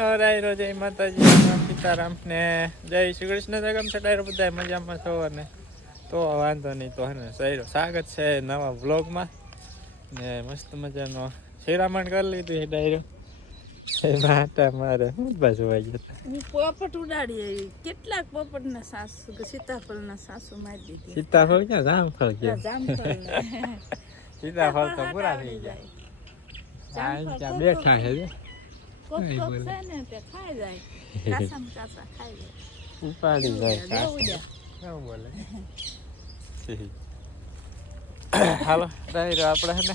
રાયરો જય માતાજી સીતારામ ને જય શ્રી કૃષ્ણ જગમ ડાયરો બધા મજામાં છો અને તો વાંધો નહીં તો ને સહેરો સ્વાગત છે નવા વ્લોગમાં. ને મસ્ત મજાનો શિરામણ કરી લીધું છે ડાયરો. એ મારે હું બાજુ હું પોપટ ઉડાડી આવી. કેટલાક પોપટના સાસુ સીતાફળના સાસુ મારી દીધી. સીતાફળ ક્યાં? જામફળ ક્યાં? જામફળના. સીતાફળ તો પૂરા થઈ જાય જામફળ બેઠા છે. કોક કોક છે ને તે ખાઈ જાય. કાસામાં કાસા ખાઈ જાય ઉપાડી જાય ઉડ્યા, કેવું બોલે? હાલો ડાયરો આપણે હે ને?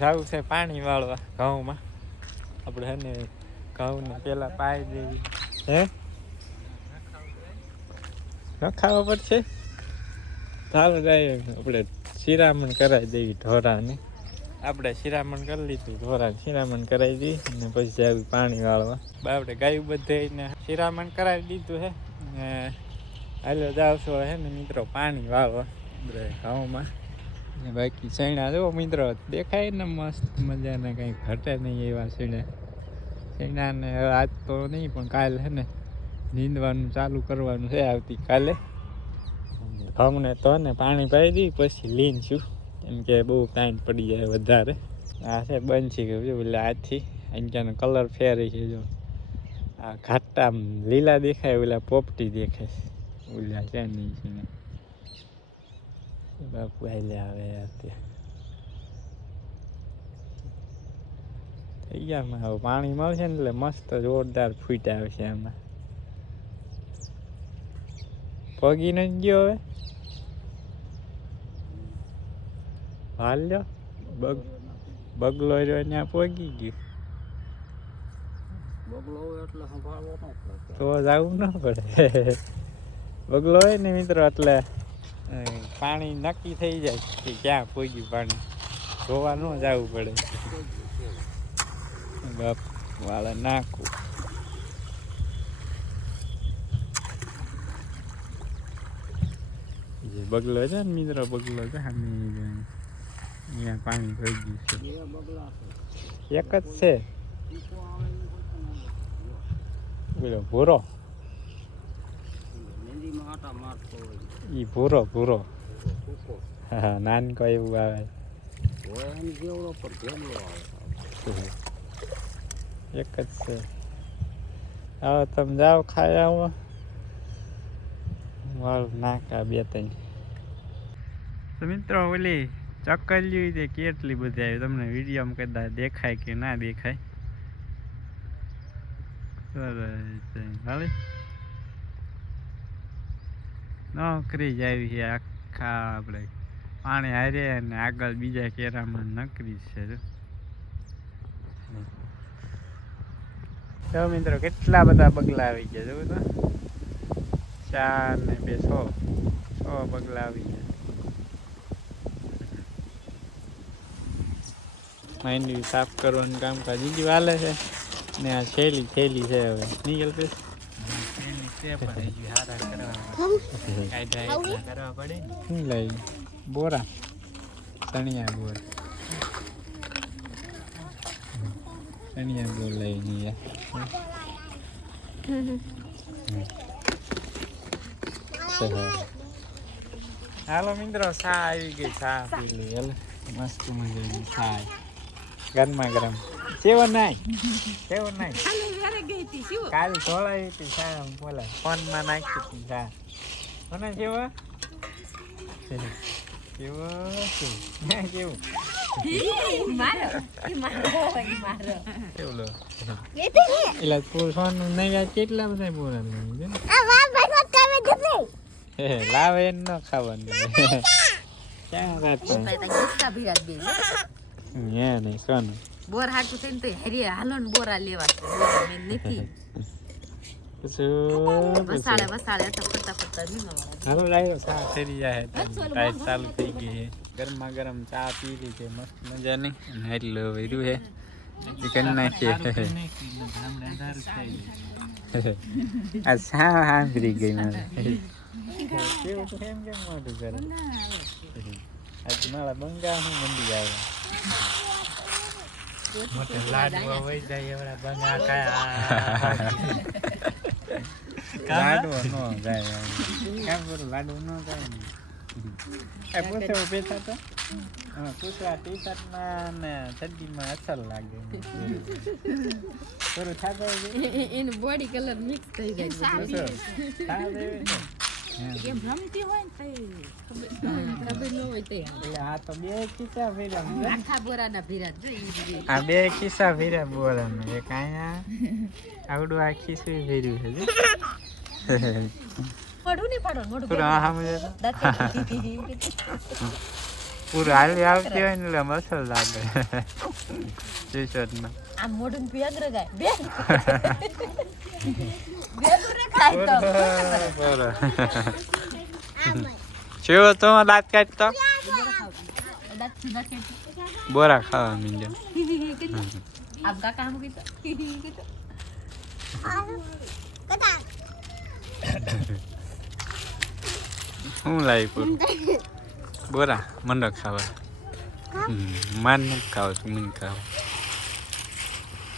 જવું છે પાણી વાળવા ઘઉંમાં. આપણે હે ને ઘઉંને પેલા પાઈ દેવી. હે? ન ખાવા પડશે? ચાલો ડાયરો આપણે શિરામણ કરાવી દેવી ઢોરાને. આપણે શિરામણ કરી લીધું ઢોરાને શિરામણ કરાવી દી, અને પછી જાવી પાણી વાળવા. આપણે ગાયું બધાને શિરામણ કરાવી દીધું હે, ને હાલો જાવશો હે ને મિત્રો પાણી વાળવા બધા ઘઉંમાં. ને બાકી સૈણા જો મિત્રો, દેખાય ને મસ્ત મજાના કંઈ ઘટે નહીં એવા સૈણાને હવે આજ તો નહીં, પણ કાલે હે ને નીંદવાનું ચાલુ કરવાનું છે આવતીકાલે. ઘઉંને તો ને પાણી પાઈ દી, પછી લીનશું કેમ કે બહુ કાંઈ પડી જાય વધારે. આ છે બનશી ગયું જો એટલે આજથી અહીંયાનો કલર ફેરી છે જો. આ ઘાટા લીલા દેખાય, ઓલા પોપટી દેખાય. ઓલા છે નહીં છે બાપુ આવે અત્યારે. થઈ ગયા હવે પાણી મળશે ને એટલે મસ્ત જોરદાર ફૂટ આવશે એમાં પગી નથી ગયો હવે? હાલ લ્યો બગ બગલો રહ્યો ત્યાં પગી ગયો. તો જવું ન પડે. બગલો હોય ને મિત્રો એટલે પાણી નક્કી થઈ જાય કે ક્યાં પહોંચ્યું પાણી. જોવા ન જવું પડે. બાપ વાળા નાખું. જે બગલો છે ને મિત્રો બગલો છે અહીંયા પાણી થઈ ગયું છે. એક જ છે. બોલો ભૂરો. ઈ ભૂરો ભૂરો. હા નાનકો એવું આવે. એક જ છે. હવે તમે જાઓ ખાઈ આવો. વાળ નાખા બે ત્રણ. મિત્રો ઓલી ચકલ્યું તે કેટલી બધી આવી? તમને વિડીયોમાં કદાચ દેખાય કે ના દેખાય? નોકરી જ આવી છે આખા આપણે. પાણી હારે અને આગળ બીજા કેરામાં નકરી છે જો. મિત્રો, કેટલા બધા બગલા આવી ગયા જો બધા. ચાર ને બે છ છ બગલા આવી ગયા. માંડવી સાફ કરવાનું કામકાજ બીજું વાલે છે. ને આ છેલી થેલી છે હવે. પે શું લઈ બોરા. ચણિયા બોર. ચણિયા બોર લઈ નહીં હાલો મિત્રો સા આવી ગઈ. સા પીલી લી મસ્ત મસ્ત આવી ચા. ગરમા ગરમ. કેવો નાય. કેવો નાય. કાલ ધોળાવી હતી ચા બોલા. ફોનમાં નાખી હતી ચા મને કેવો કેવો કેવું લાવે એને ન ખાવાનું. હે નહીં સોનું બોર હાટું થઈને તો હરી હાલો ને બોરા લેવા. મેં નથી. વસાડે વસાડે તો ફરતા ફરતા હાલો લાવ્યો ચા. ફેરી જાય ટાઈટ ચાલુ થઈ ગઈ ગરમા ગરમ ચા પી લી છે મસ્ત મજાની. અને એટલું વર્યું છે કરી નાખીએ. આ સા સાંભળી ગઈ મારે. કેવું એમ કેમ મોઢું કરે? આજ મારા બંગા હું મંડી આવે. મોટે લાડવા હોય જાય એવડા બંગા કાયા લાડવો નો ગાય કામ કરું લાડવો નો ને. એ પૂછવા બેઠા તો? હા, પૂછવા ટી શર્ટમાં ને ચડ્ડીમાં અસર લાગે. થોડું થાતો એનું બોડી કલર મિક્સ થઈ જાય. એમ. રમતી હોય ને તઈ ખબર ન હોય. તે એટલે આ બે ખિસ્સા ભીરા જો ઈ જ રીતે. આ બે ખિસ્સા ફેર્યા બોલાને એક અહીંયા આવડું આ ખિસ્સું છે. પડું નહીં પડો મોઢું પૂરું હાલી આવતી હોય ને એટલે મસલ લાગે. ટી શર્ટમાં આમ મોઢું બે ખાય તો દાંત કાઢતો. બોરા ખાવા મીંડ્યા. શું લાવી પૂરું? બોરા મંડો ખાવા. માન નથી ખાવા તું મને ખાવ.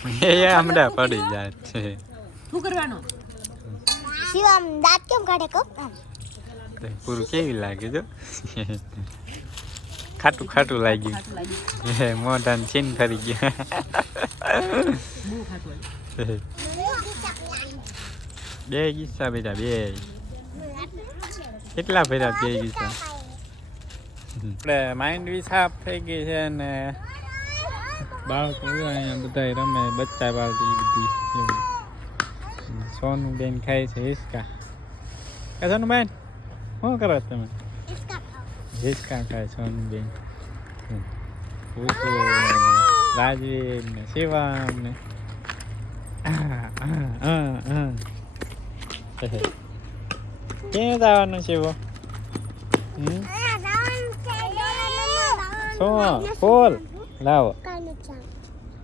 હમણાં પડી જાય છે. શું કરવાનું? શિવમ દાંત કેમ કાઢે કહો પૂરું કેવી લાગે જો ખાટું ખાટું લાગ્યું ખાટું લાગ્યું એ છીન ફરી ગયા બહુ ખાટું લાગ્યું બે કિસ્સા બેટા બે કેટલા ભર્યા બે કિસ્સા આપણે માઇન્ડ બી સાફ થઈ ગઈ છે ને બાળકો અહીંયા બધા રમે બચ્ચા બાળકો બધી. સોનું બેન ખાય છે હિસકા. કે સોનું બેન શું કરો તમે? હિસકા ખાય સોનું બેન. રાજવીર ને શિવામ ને. ક્યાં જવાનું છે? શું? ફૂલ? લાવો.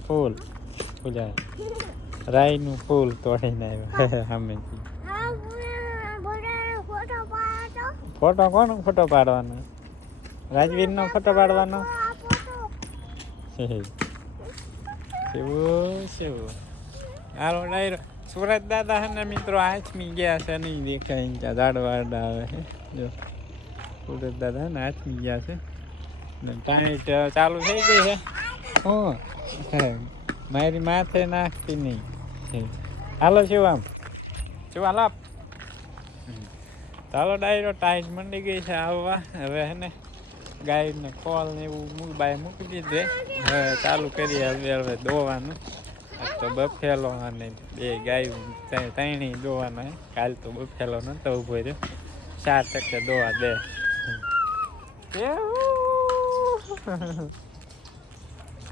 ફૂલ. પૂજા રાઈનું ફૂલ તોડીને આવ્યા. સામેથી ફોટો કોનો ફોટો પાડવાનો? રાજવીરનો ફોટો પાડવાનો? કેવું કેવું હાલો, ડાયરો. સુરત દાદા હે મિત્રો આચમી ગયા છે, નહીં દેખાય ત્યાં દાડ વાડ આવે છે. જો સુરત દાદા હે ને આચમી ગયા છે. ને ટાઈટ ચાલુ થઈ ગઈ છે. હું, મારી માથે નાખતી નહીં. હાલો શું આમ શું હાલો. આપ ચાલો ડાયરો ટાઈટ મંડી ગઈ છે આવવા. હવે ને ગાયને ખોલ ને એવું બાય મૂકી દીધે. હવે ચાલુ કરીએ હવે હવે દોવાનું. તો બફેલો અને બે ગાય ત્રણ- ત્રણેય દોવાના. કાલ તો બફેલો નતો ઊભો રહ્યો. ચાર ટકે દોવા દે.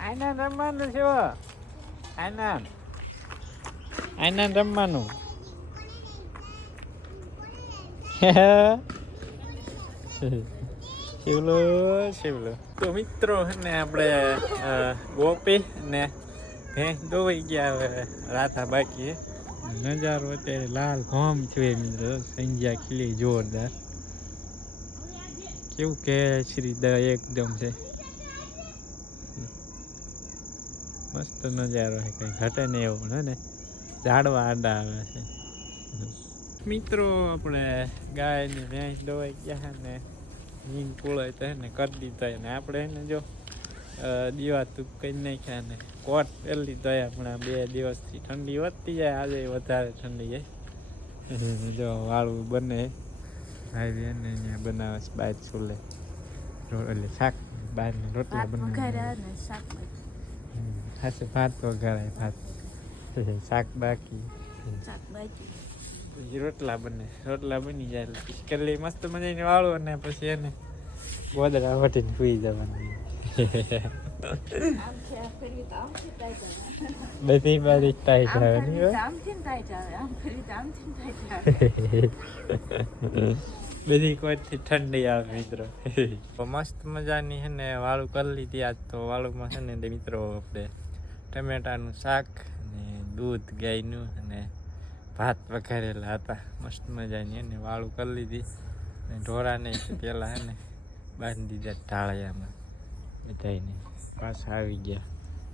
આના રમવાનું છે. આના આના રમવાનું. શિવલો શિવલો. તો મિત્રો ને આપણે ગોપી ને ભેંસ દોવાઈ ગયા હવે. રાતા બાકી. નજારો અત્યારે લાલ ઘોમ છે મિત્રો. સંજ્યા ખીલી જોરદાર. કેવું કે શ્રી દ એકદમ છે. મસ્ત નજારો છે. કઈ ઘટે નહીં એવું, હે ને? ઝાડવા આડા આવે છે. મિત્રો આપણે ગાય ને ભેંસ દોવાઈ ગયા ને નીંદ પૂળાય તો એને કરી દીધા ને આપણે એને જો દીવા તું કરી નાખ્યા ને કોટ પહેલી તો આપણે બે દિવસથી ઠંડી વધતી જાય આજે વધારે ઠંડી જાય. જો વાળું બને. ભાઈ એને અહીંયા બનાવે છે બાય ચૂલે રો- એટલે શાક બહારની રોટલા બનાવે. શાક ભાત વઘારાય ભાત. શાક બાકી શાક બાકી પછી રોટલા બને રોટલા બની જાય એટલે મસ્ત મજાની વાળો અને પછી એને ગોદડા વટીને સુઈ જવાનું. બધી બારી ટાઈટ આવે નહીં બધી કોઈથી ઠંડી આવે મિત્રો. મસ્ત મજાની છે ને વાળું કરી લીધી આજ તો વાળુમાં છે ને મિત્રો આપણે ટમેટાનું શાક ને દૂધ ગાયનું અને ભાત વઘારેલા હતા. મસ્ત મજાની અને વાળું કરી લીધી. ને ઢોરાને પેલા હે ને બાંધી દીધા ઢાળિયામાં. બધાને પાછા આવી ગયા.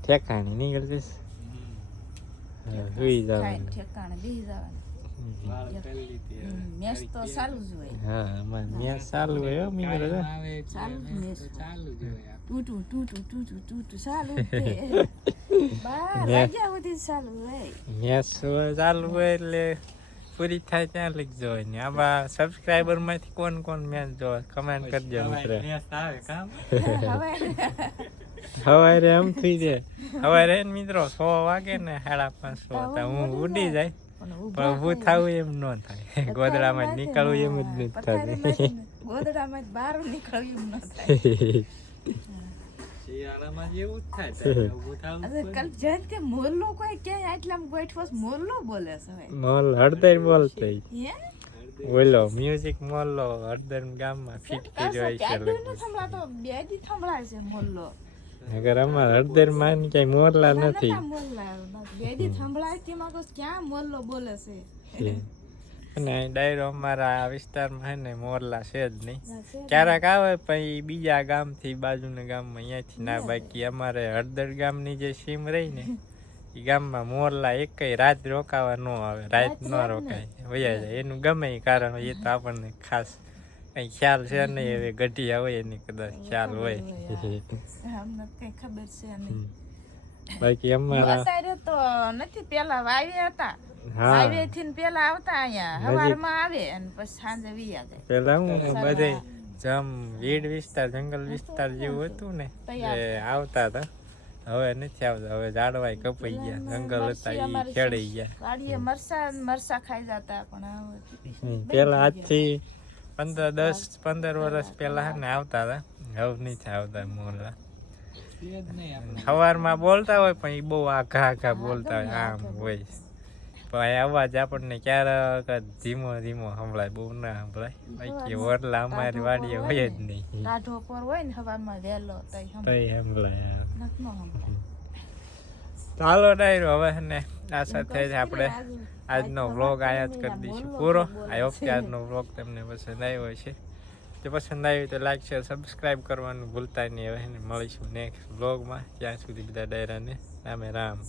ઠેકાણી નીકળતી સુઈ જવાનું. ઠેકાણે બેસી જવાનું. મેચ તો ચાલુ જ હોય હા મેચ ચાલુ હોય હો મિત્રો જો. ચાલુ જ મેચ ટૂટું ટૂટું ટૂટું ટૂટું ચાલુ. બાર મેચ. વાગ્યા સુધી ચાલુ હોય મેચ હોય ચાલુ હોય એટલે પૂરી થાય ત્યાં લઈ જોવાય ને આમાં સબસ્ક્રાઈબરમાંથી કોણ કોણ મેચ જોવે કમેન્ટ કરજો મિત્ર હવારે એમ થઈ જાય હવારે ને મિત્રો સો વાગે ને સાડા પાંચ સો તો હું ઉડી જાય પણ ઊભું થવું એમ ન થાય. ગોદડામાં જ નીકળવું એમ જ નહીં થાય ગોદડામાં જ બહાર નીકળ્યું ન થાય. અરે કાલ જેમ કે મોરલો કોઈ ક્યાંય આટલામાં ગોઠવો છે, મોરલો બોલે છે મોલ હળદર બોલતો બોલો મ્યુઝિક મોલ્લો હળદર ગામમાં ફિટ કર્યો છે બે દી સંભળાય છે મોરલો નકર અમારે હળદરમાં કઈ મોરલા નથી. નતા મોરલા બે દી સંભળાય તેમાં કહું ક્યાં મોરલો બોલે છે? અને ડાયરો અમારા વિસ્તારમાં હે ને મોરલા છે જ નહીં. ક્યારેક આવે પછી બીજા ગામથી બાજુના ગામમાં અહીંયાથી ના બાકી અમારે હળદર ગામની જે સીમ રહી ને એ ગામમાં મોરલા એકય રાત રોકાવા ન આવે રાત ન રોકાય વયા જાય. એનું ગમે કારણ હોય એ તો આપણને ખાસ કઈ ખ્યાલ છે હવે ગઢિયા હોય એની કદાચ ખ્યાલ હોય. ખબર છે બાકી અમારા તો નથી પેલા વાવી હતા. હાઈવે થી પેલા આવતા અહીંયા. હવારમાં આવે અને પછી સાંજે વીયા જાય. પેલા હું બધે જમ વીડ વિસ્તાર જંગલ વિસ્તાર જેવું હતું ને એ આવતા હતા. હવે નથી આવતા હવે ઝાડવાય કપાઈ ગયા જંગલ હતા એ ખેડાઈ ગયા. વાડીએ મરસા મરસા ખાઈ જતા પણ પેલા આજથી પંદર દસ પંદર વર્ષ હે ને આવતા હતા. હવે નથી આવતા મોરલા સવારમાં બોલતા હોય પણ એ બહુ આઘા આઘા બોલતા હોય આમ હોય. પણ અવાજ આપણને ક્યારેક ધીમો ધીમો સંભળાય બહુ ના સંભળાય. બાકી વરલા અમારી વાડીએ હોય જ નહીં. ટાઢો પર હોય ને હવામાં વહેલો તો સંભળાય આમ. નથ નો સંભળાય ચાલો ડાયરો હવે ને આ સાથે જ આપણે આજનો વ્લોગ આયા જ કરી દઈશું. પૂરો? આઈ હોપ કે આજનો વ્લોગ તમને પસંદ આવ્યો છે જો પસંદ આવ્યું તો લાઈક શેર સબસ્ક્રાઈબ કરવાનું ભૂલતા નહીં. હવે મળીશું નેક્સ્ટ વ્લોગમાં ત્યાં સુધી બધા ડાયરાને રામે રામ.